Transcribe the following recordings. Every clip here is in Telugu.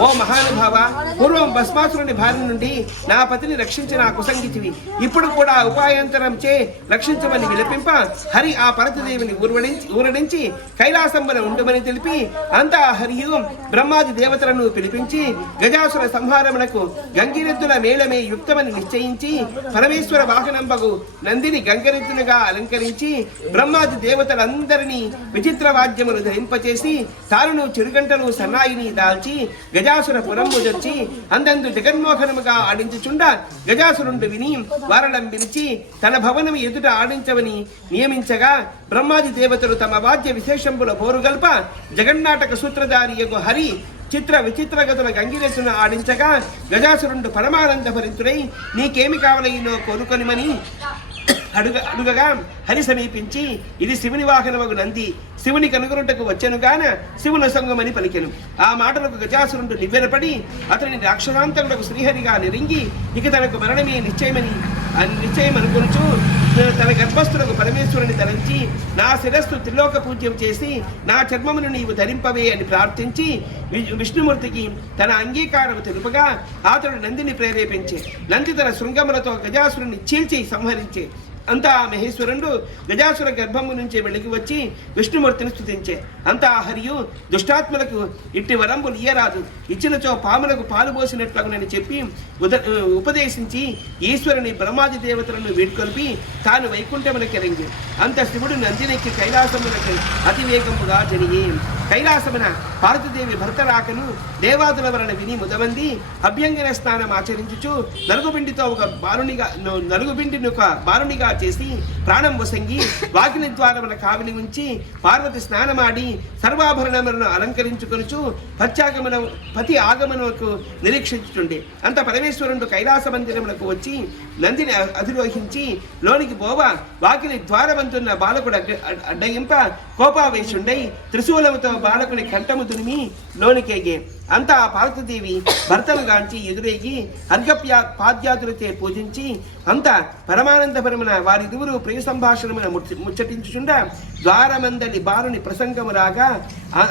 ఓ మహానుభావ పూర్వం భస్మాసురుని భార్య నుండి నా పతిని రక్షించిన నా కుసంగితివి. ఇప్పుడు కూడా ఉపాయంతరం చే రక్షించమని విలపింప హరి ఆ పరతదేవిని ఊరడించి ఊరడించి కైలాసంబన ఉండమని తెలిపి అంతా హరియు బ్రహ్మాది దేవతలను పిలిపించి గజాసుర సంహారమునకు గంగిరెద్దుల మేళమే యుక్తమని నిశ్చయించి పరమేశ్వర వాహనంబగు నందిని గంగరెద్దులుగా అలంకరించి బ్రహ్మాది దేవతలందరినీ విచిత్ర వాద్యములు ధరింపచేసి తారును చిరుగంటలు సన్నాయిని దాల్చి గజ పురము తెచ్చి అందందు జగన్మోహనముగా ఆడించుచుండ గజాసురుండు విని వారలం పిలిచి తన భవనం ఎదుట ఆడించవని నియమించగా బ్రహ్మాది దేవతలు తమ వాద్య విశేషంబుల పోరుగల్ప జగన్నాటక సూత్రధారి యగు హరి చిత్ర విచిత్ర గతుల గంగిరేసును ఆడించగా గజాసురుండు పరమానంద భరితుడై నీకేమి కావలయినో కోరుకొనిమని? అడుగ అడుగగా హరి సమీపించి ఇది శివుని వాహనమగు నంది. శివుని కనుగొనుటకు వచ్చెను గాన శివుని సంగమని పలికెను. ఆ మాటలకు గజాసురుడు నివ్వెనపడి అతని రాక్షసాంతకులకు శ్రీహరిగా నిరింగి ఇక తనకు మరణమే నిశ్చయమని అని నిశ్చయం అనుకొనుచు తన గర్భస్థులకు పరమేశ్వరుని తలంచి నా శిరస్సు త్రిలోక పూజ్యం చేసి నా చర్మమును నీవు ధరింపవే అని ప్రార్థించి వి- విష్ణుమూర్తికి తన అంగీకారం తెలుపగా అతడు నందిని ప్రేరేపించే. నంది తన శృంగములతో గజాసురుని చీల్చి సంహరించే. అంతా ఆ మహేశ్వరుడు గజాసుర గర్భము నుంచి వెలికి వచ్చి విష్ణుమూర్తిని స్థుతించే అంతా ఆ హరియు దుష్టాత్మలకు ఇట్టి వరంబులు ఇయ్యరాదు. ఇచ్చినచో పాములకు పాలు పోసినట్లగునని చెప్పి ఉద ఉపదేశించి ఈశ్వరుని బ్రహ్మాది దేవతలను వీడ్కొల్పి తాను వైకుంఠమునకెరంగి అంత శివుడు నందినెక్కి కైలాసమునకి అతివేగముగా జరిగి. కైలాసమున పార్వతీదేవి భర్త రాకను దేవాదుల వలన విని ముదవంది అభ్యంగన స్నానం ఆచరించుచు నలుగుబిండితో ఒక బాలునిగా నలుగుబిండిని ఒక బాలునిగా చేసి ప్రాణం వసంగి వాకిని ద్వారమున కావిలి ఉంచి పార్వతి స్నానమాడి సర్వాభరణములను అలంకరించుకొనుచు పత్యాగమన పతి ఆగమనకు నిరీక్షించుచుండే. అంత పరమేశ్వరుడు కైలాస మందిరములకు వచ్చి నందిని అధిరోహించి లోనికి పోవ వాకిలి ద్వారవంతున్న బాలకుడు అడ్డ- అడ్డయింప కోపావేశుండై త్రిశూలముతో బాలకుని కంఠము తునిమి లోనికేగే అంతా ఆ పార్వతీదేవి భర్తను గాంచి ఎదురేగి అర్ఘప్యా పాద్యాతులచే పూజించి అంత పరమానందపరమున వారిరువురు ప్రియ సంభాషణమున ముచ్చ- ముచ్చటించుచుండ ద్వారమందలి బాలుని ప్రసంగము రాగా ఆ-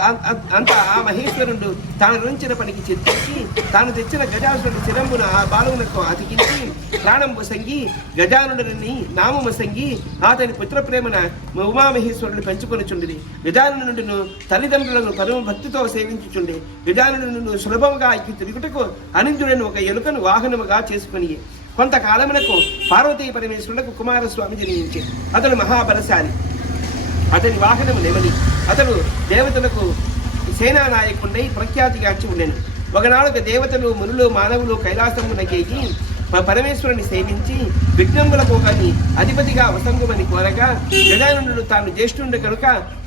అంత ఆ మహేశ్వరుడు తాను రుంచిన పనికి చిత్తించి తాను తెచ్చిన గజానుడి శిరంబున ఆ బాలువునకు అతికించి ప్రాణం వసంగి గజానుడిని నామము ముసంగి అతని పుత్ర ప్రేమన ఉమామహేశ్వరుడు పెంచుకొనిచుండి గజానుడును తల్లిదండ్రులను పరమ భక్తితో సేవించుచుండే గజానుడును సులభముగా తిరుగుటకు అనిందుడను ఒక ఎలుకను వాహనముగా చేసుకుని కొంతకాలమునకు పార్వతీ పరమేశ్వరులకు కుమారస్వామి జన్మించి. అతడు మహాబలశాలి. అతని వాహనము నెమలి. అతడు దేవతలకు సేనానాయకుడై ప్రఖ్యాతిగాంచి ఉండెను. ఒకనాడు దేవతలు మునులు మానవులు కైలాసమునకేకి పరమేశ్వరుని సేవించి విఘ్నములకు కానీ అధిపతిగా వసంగమని కోరగా గజానుడు తాను జ్యేష్ఠుండు కనుక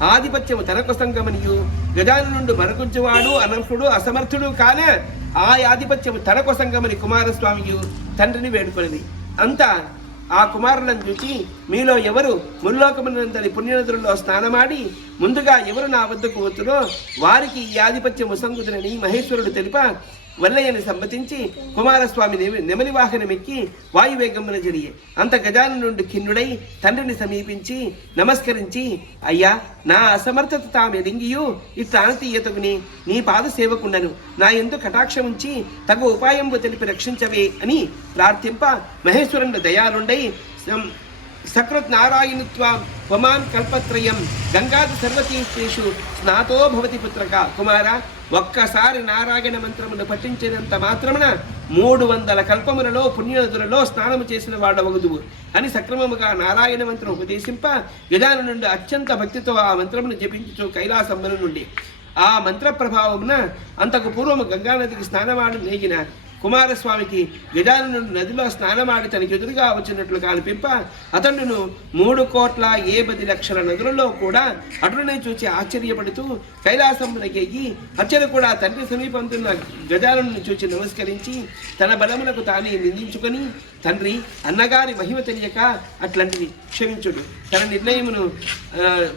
ఆధిపత్యము తనకు గజానుడు గజాననుడు అనర్హుడు అసమర్థుడు కానే ఆ ఆధిపత్యము తనకు సంగమని కుమారస్వామియు తండ్రిని వేడుకొనిది అంతా ఆ కుమారులను చూచి మీలో ఎవరు ముల్లోకమునంతని పుణ్యనదులలో స్నానమాడి ముందుగా ఎవరు నా వద్దకు వచ్చునో వారికి ఈ ఆధిపత్యం ఉసంగుతునని మహేశ్వరుడు తెలిప వల్లయ్యని సంపతించి కుమారస్వామి నెమ- నెమలి వాహనమెక్కి వాయువేగమున జరిగే అంత గజాన నుండి ఖిన్నుడై తండ్రిని సమీపించి నమస్కరించి అయ్యా నా అసమర్థత తామెరింగియు ఇట్లానతీయతగుని నీ పాద సేవకుండను నా ఎందు కటాక్షముంచి తగు ఉపాయంబు తెలిపి రక్షించవే అని ప్రార్థింప మహేశ్వరుడు దయాలుండై సం- సకృత్ నారాయణిత్వ పుమాన్ కల్పత్రయం గంగాది సర్వతీర్థేషు స్నాతో భవతి పుత్రక. కుమార ఒక్కసారి నారాయణ మంత్రమును పఠించినంత మాత్రమున మూడు వందల కల్పములలో పుణ్యనదులలో స్నానము చేసిన వాడవగుదువు. అని సక్రమముగా నారాయణ మంత్రం ఉపదేశింప విధాన నుండి అత్యంత భక్తితో ఆ మంత్రమును జపించు కైలాసంబను నుండి. ఆ మంత్ర ప్రభావమున అంతకు పూర్వము గంగానదికి స్నానవాడు నేగిన కుమారస్వామికి గజాననుడు నదిలో స్నానమాడి తనకి ఎదురుగా వచ్చినట్లు కనిపింప అతడును మూడు కోట్ల ఏ పది లక్షల నదులలో కూడా అటునే చూచి ఆశ్చర్యపడుతూ కైలాసమునకెగి అచ్చరు కూడా తండ్రి సమీపంతున్న గజాలను చూచి నమస్కరించి తన బలములకు తానే నిందించుకొని తండ్రి అన్నగారి మహిమ తెలియక అట్లాంటివి క్షమించుడు. తన నిర్ణయమును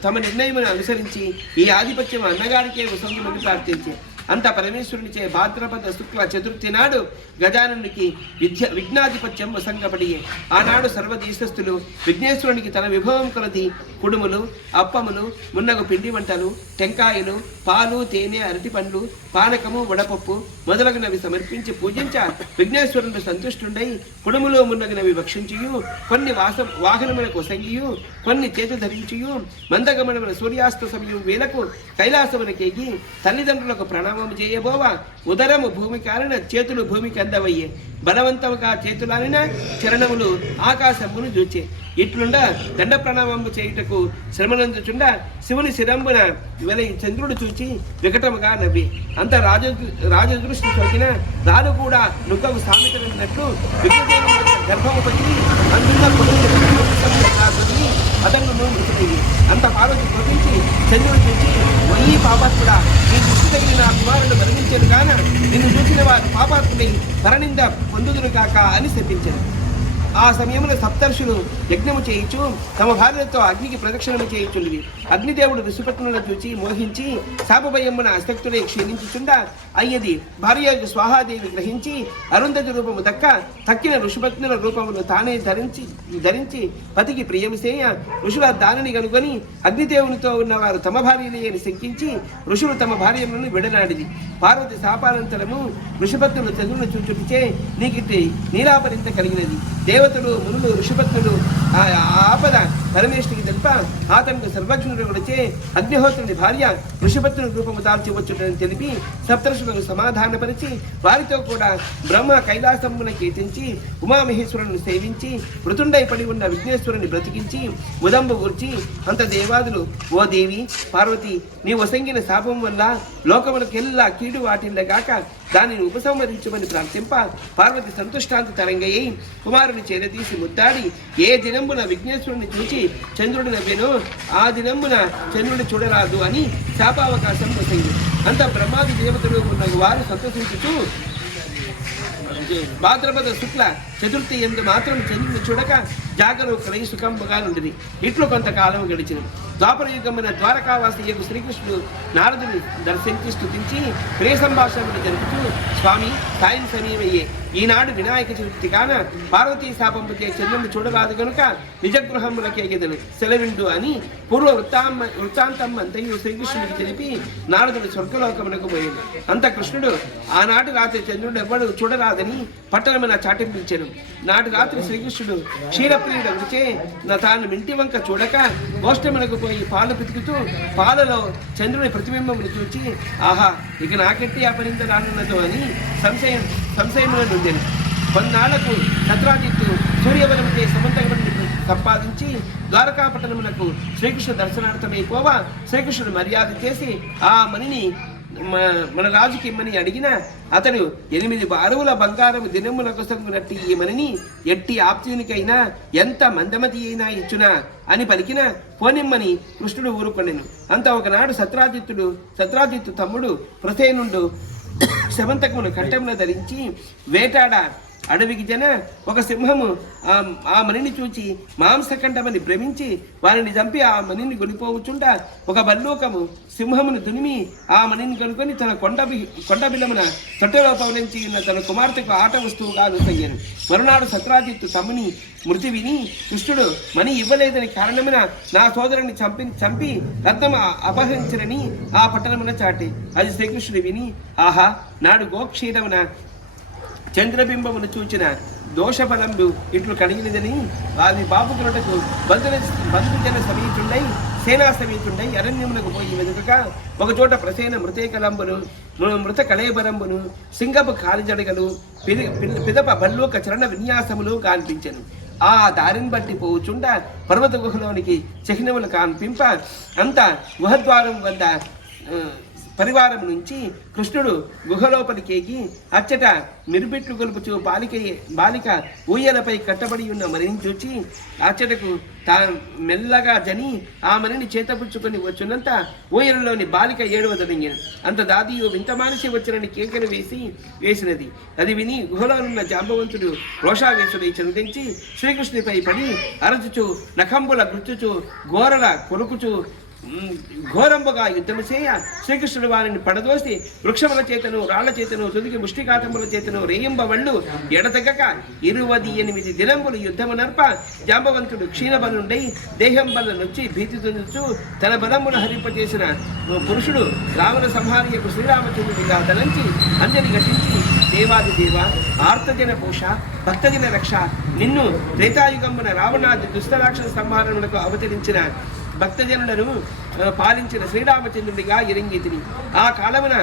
తమ నిర్ణయమును అనుసరించి ఈ ఆధిపత్యం అన్నగారికే వసంతుమని ప్రార్థించారు అంత పరమేశ్వరునిచే భాద్రపద శుక్ల చతుర్థి నాడు గజానునికి విద్య విఘ్నాధిపత్యం వసంగపడి. ఆనాడు సర్వదేశస్థులు విఘ్నేశ్వరునికి తన విభవం కొలది కుడుములు అప్పములు మున్నగు పిండి వంటలు టెంకాయలు పాలు తేనె అరటి పండ్లు పానకము వడపప్పు మొదలగునవి సమర్పించి పూజించ విఘ్నేశ్వరుడు సంతుష్టుండై కుడుములో మున్నగినవి భక్షించియు. కొన్ని వాస వాహనములకు సంగియు కొన్ని చేత ధరించియు. మందగమనమున సూర్యాస్త సమయం వేలకు కైలాసమునకేగి తల్లిదండ్రులకు ప్రణామ చేయబోవా? ఉదరము భూమి కాలిన చేతులు భూమికి అందవయ్యే బలవంతముగా చేతులాలిన చరణములు ఆకాశమును చూచే. ఇట్లుండ దండ ప్రణామము చేయుటకు శ్రమనందుచుండ శివుని శిరంబున వెలై చంద్రుడు చూచి వికటముగా నవ్వి. అంత రాజ రాజదృష్టి సోకిన రాను కూడా నుగ్గకు సామెతలున్నట్లు గర్భము పట్టి అందున్న అతను అంత పార్వతి కోపించి చంద్రుడు చూచి వయ్యి కూడా నీ దృష్టి తగిలిన నా కుమారుడు మరణించాను గాన నిన్ను చూసిన వారు పాపాత్ముడై పరనింద పొందుదురు కాక అని శపించారు ఆ సమయంలో సప్తర్షులు యజ్ఞము చేయించు తమ భార్యతో అగ్నికి ప్రదక్షిణము చేయించుండివి అగ్నిదేవుడు ఋషిపత్నులను చూచి మోహించి శాపభయమున అసక్తుడై క్షీణించుచుండ అయ్యది భార్య యొక్క స్వాహాదేవి గ్రహించి అరుంధతి రూపము దక్క తక్కిన ఋషిపత్నుల రూపమును తానే ధరించి ధరించి పతికి ప్రియమిసేయ ఋషుల దానిని కనుగొని అగ్నిదేవునితో ఉన్నవారు తమ భార్యలే అని శంకించి ఋషులు తమ భార్యలను విడనాడిది పార్వతి శాపానంతరము ఋషిపత్నులు చదువును చూచుటిచే నీకిటి నీలాపరింత కలిగినది. దేవతలు మునులు ఋషిపత్నులు ఆ ఆపద పరమేశ్వరికి తెలుప అతనికి సర్వజ్ఞుడు అగ్నిహోత్రుని భార్య ఋషిపత్నుని రూపము దాల్చివచ్చుటని తెలిపి సప్తర్షులను సమాధానపరిచి వారితో కూడా బ్రహ్మ కైలాసమున కీర్తించి ఉమామహేశ్వరుని సేవించి మృతుండై పడి ఉన్న విఘ్నేశ్వరుని బ్రతికించి ఉదంబు గుర్చి అంత దేవాదులు ఓ దేవి పార్వతి నీ వసంగిన శాపం వల్ల లోకములకెల్లా కీడు వాటిల్లగాక దానిని ఉపసంహరించమని ప్రార్థింప. పార్వతి సంతుష్టాంత తరంగయ్యి కుమారుని చేరదీసి ముద్దాడి. ఏ దినంబున విఘ్నేశ్వరుని చూచి చంద్రుడి నవ్వెనో ఆ దినంబున చంద్రుడి చూడరాదు అని శాపావకాశం పొసంగి అంత బ్రహ్మాది దేవతలు ఉన్న వారు సంతోషించుతూ భాద్రపద శుక్ల చతుర్థి ఎందు మాత్రం చంద్రుని చూడక జాగరూకులై సుఖంబుగా నుండిది ఇట్లు కొంతకాలం గడిచిన ద్వాపర యుగమున ద్వారకావాసి యొక్క శ్రీకృష్ణుడు నారదుని దర్శించి స్థుతించి ప్రియ సంభాషణలు జరుపుతూ స్వామి సాయం సమయమయ్యే. ఈనాడు వినాయక చతుర్థి కాన పార్వతీ శాపంపకే చంద్రుని చూడరాదు గనుక నిజగృహములకే గెదలు సెలవిండు అని పూర్వ వృత్తాం వృత్తాంతం అంతయు శ్రీకృష్ణుడికి తెలిపి నారదుడు స్వర్గలోకమునకు పోయింది అంత కృష్ణుడు ఆనాటి రాత్రి చంద్రుడు ఎవ్వడు చూడరాదని పట్టణమున చాటింపించాను. నాటి రాత్రి శ్రీకృష్ణుడు క్షీర రాత్రి విడిచే నా తాను మింటి వంక చూడక గోష్టమునకు పోయి పాలు పితుకుతూ పాలలో చంద్రుని ప్రతిబింబమును చూచి ఆహా ఇక నాకెట్టి అపరింత రానున్నదో అని సంశయం సంశయంలో నుండెను కొన్నాళ్ళకు సత్రాజిత్తు సూర్యబలంచే సమంతగమని సంపాదించి ద్వారకాపట్టణమునకు శ్రీకృష్ణ దర్శనార్థమైపోవా శ్రీకృష్ణుడు మర్యాద చేసి ఆ మణిని మన రాజుకి ఇమ్మని అడిగిన అతడు ఎనిమిది బారువుల బంగారం దినముల కొసంగునట్టి ఈ ఎట్టి ఆప్తునికైనా ఎంత మందమతి అయినా ఇచ్చునా అని పలికిన పోనిమ్మని కృష్ణుడు ఊరుకొనెను. అంత ఒకనాడు సత్రాజిత్తుడు సత్రాజిత్తు తమ్ముడు ప్రసేనుండు శవంతకమును కట్టెమున ధరించి వేటాడ అడవికి జన ఒక సింహము ఆ ఆ మణిని చూచి మాంసకంఠమని భ్రమించి వారిని చంపి ఆ మణిని కొనిపోవచ్చుంట. ఒక బల్లూకము సింహమును దునిమి ఆ మణిని కొనుకొని తన కొండ బి- కొండ బిల్లమున తొట్టెలో పవలించి ఉన్న తన కుమార్తెకు ఆట వస్తువుగా అనుసయ్యాను మరునాడు సత్రాజిత్తు తమ్ముని మృతి విని కృష్ణుడు మణి ఇవ్వలేదని కారణమున నా సోదరుని చంపి చంపి రత్నం అపహరించరని ఆ పట్టణమున చాటి. అది శ్రీకృష్ణుడు విని ఆహా నాడు గోక్షీరమున చంద్రబింబమును చూచిన దోషఫలంబు ఇట్లు కడిగినదని వారి బాపుకున్నటకు బంధుల బంధుజన సమీచుండై సేనా సమీచుండై అరణ్యమునకు పోయి వెనుకగా ఒకచోట ప్రసేన మృతేకలంబును మృ- మృత కళేబరంబును సింగపు కాలిజడగలు పిదప బల్లోక చరణ విన్యాసములు కాన్పించను. ఆ దారిని బట్టి పోవుచుండ పర్వత గుహలోనికి చిహ్నములు కాన్పింప అంత గుహద్వారం వద్ద పరివారం నుంచి కృష్ణుడు గుహలోపలికేగి అచ్చట మిరుబిట్లు గొలుపుచు బాలిక బాలిక ఊయలపై కట్టబడి ఉన్న మరిని చూచి అచ్చటకు తా మెల్లగా జని ఆ మరిని చేతపుచ్చుకొని వచ్చినంత ఊయలలోని బాలిక ఏడవదలింగిన అంత దాదియు వింత మానిసి వచ్చినని కేకలు వేసి వేసినది. అది విని గుహలోనున్న జాంబవంతుడు రోషావేశుడై చెందించి శ్రీకృష్ణునిపై పడి అరచుచు నఖంబుల గుర్చుచు గోరల కొరుకుచు ఘోరంబగా యుద్ధము చేయ శ్రీకృష్ణుడు వారిని పడదోసి వృక్షముల చేతను రాళ్ళ చేతను తుదికి ముష్టిఘాతముల చేతను రేయింబవళ్ళు ఎడతెగక ఇరువది ఎనిమిది దినంబులు యుద్ధము నర్ప జాంబవంతుడు క్షీణబలుండై దేహం వల్ల నొచ్చి భీతి తొందుతూ తన బలమును హరింపజేసిన పురుషుడు రావణ సంహారియకు శ్రీరామచంద్రుడిగా తలంచి అంజలి ఘటించి దేవాది దేవ ఆర్తజన పోష భక్తజన రక్ష నిన్ను త్రేతాయుగమున రావణాది దుస్తరాక్షణ సంహారములకు అవతరించిన భక్తజనులను పాలించిన శ్రీరామచంద్రుడిగా ఇరంగితిని. ఆ కాలమున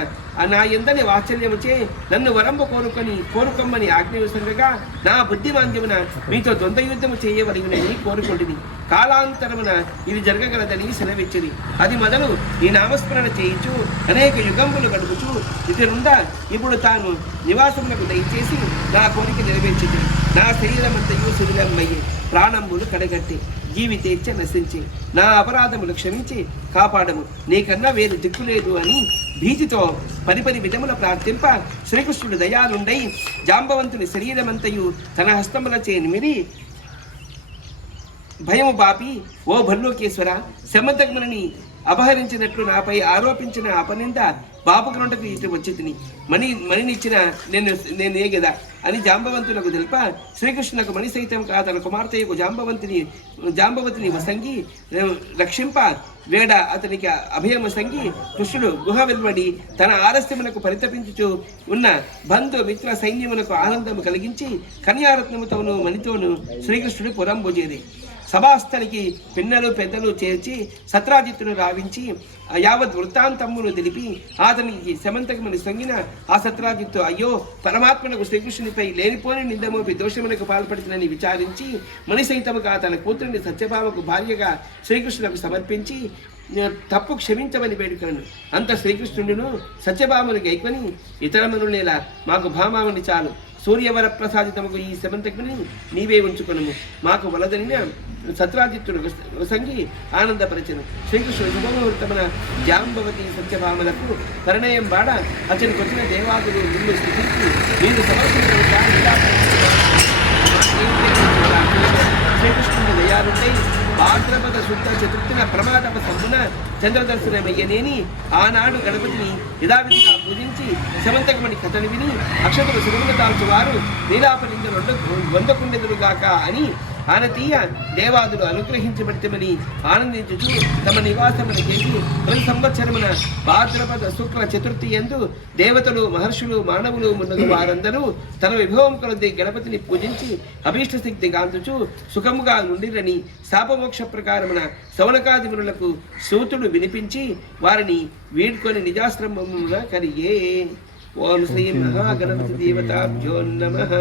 నా ఎందని వాత్సల్యముచే నన్ను వరంబు కోరుకొని కోరుకొమ్మని ఆజ్ఞాసంగగా నా బుద్ధిమాంద్యమున మీతో ద్వంద్వయుద్ధము చేయవలిగినని చేయవలగినని కోరుకుంటుని కాలాంతరమున ఇది జరగగలదని సెలవిచ్చింది అది మొదలు ఈ నామస్మరణ చేయించు అనేక యుగములు గడుపుచు ఇది నుండా ఇప్పుడు తాను నివాసములకు దయచేసి నా కోరిక నెరవేర్చింది నా శరీరమంతయు శిథిలమయ్యి ప్రాణంబులు కడగట్టి జీవితేచ్ఛ నశించి నా అపరాధములు క్షమించి కాపాడము. నీకన్నా వేరు దిక్కు లేదు అని భీతితో పది పది విధముల ప్రార్థింప శ్రీకృష్ణుడు దయాలుండై జాంబవంతుని శరీరమంతయు తన హస్తములచే నిమిరి భయము బాపి ఓ భల్లోకేశ్వర శమంతకముని అపహరించినట్లు నాపై ఆరోపించిన అపనింద బాపుకరుంటకు ఇటు వచ్చి మణి మణినిచ్చిన నేను నేనే గదా? అని జాంబవంతులకు తెలుప శ్రీకృష్ణులకు మణి సైతం కా తన కుమార్తెకు జాంబవంతిని జాంబవతిని వసంగి రక్షింప వేడ అతనికి అభయము సంగి కృష్ణుడు గుహ వెలువడి తన ఆలస్యమునకు పరితపించుచు ఉన్న బంధు మిత్ర సైన్యమునకు ఆనందము కలిగించి కన్యారత్నముతోనూ మణితోను శ్రీకృష్ణుడు పురంబుజేరి సభాస్థలికి పిన్నలు పెద్దలు చేర్చి సత్రాజిత్తును రావించి యావత్ వృత్తాంతమ్మును తెలిపి అతనికి శమంతకముని సొంగిన ఆ సత్రాజిత్తు అయ్యో పరమాత్మనకు శ్రీకృష్ణునిపై లేనిపోని నిందమోపి దోషమునకు పాల్పడుతుందని విచారించి మణి సైతముగా తన కూతురిని సత్యభామకు భార్యగా శ్రీకృష్ణులకు సమర్పించి తప్పు క్షమించమని వేడుకను అంత శ్రీకృష్ణుడును సత్యభామను గైక్వని ఇతర మనులేలా మాకు భామామని చాలు. సూర్యవర ప్రసాదితముకు ఈ శమంతకుని నీవే ఉంచుకొనుము. మాకు వలదనిన సత్రాజిత్తుడు సంగి ఆనందపరచను. శ్రీకృష్ణుడు శుభముహూర్తమున జాంబవతి సత్యభామలకు పరిణయం బాడ అతనికి వచ్చిన దేవాదులు నిన్ను స్థితించి మీరు సమర్పించిన శ్రీకృష్ణుడు దయాలుంటే భాద్రపద శుద్ధ చతుర్ చంద్రదర్శనమయ్యనేని ఆనాడు గణపతిని యథావిధిగా పూజించి శమంతకమణి కథలు విని అక్షతలు సురుములు దాల్చువారు నీలాపలింగ వందకుండెదురుగాక అని ఆనతీయ దేవాదులు అనుగ్రహించబడితమని ఆనందించుచు తమ నివాసమును చేసి ప్రతి సంవత్సరమున భాద్రపద శుక్ల చతుర్థి ఎందు దేవతలు మహర్షులు మానవులు మున్నగు వారందరూ తన విభవం కొలది గణపతిని పూజించి అభీష్ట శక్తి గాంతుచు సుఖముగా నుండిరని శాపమోక్ష ప్రకారమున సవనకాదిములకు సూతుడు వినిపించి వారిని వీడ్కొని నిజాశ్రమమున కలిగే ఓం శ్రీ మహాగణపతి దేవతాభ్యో నమః.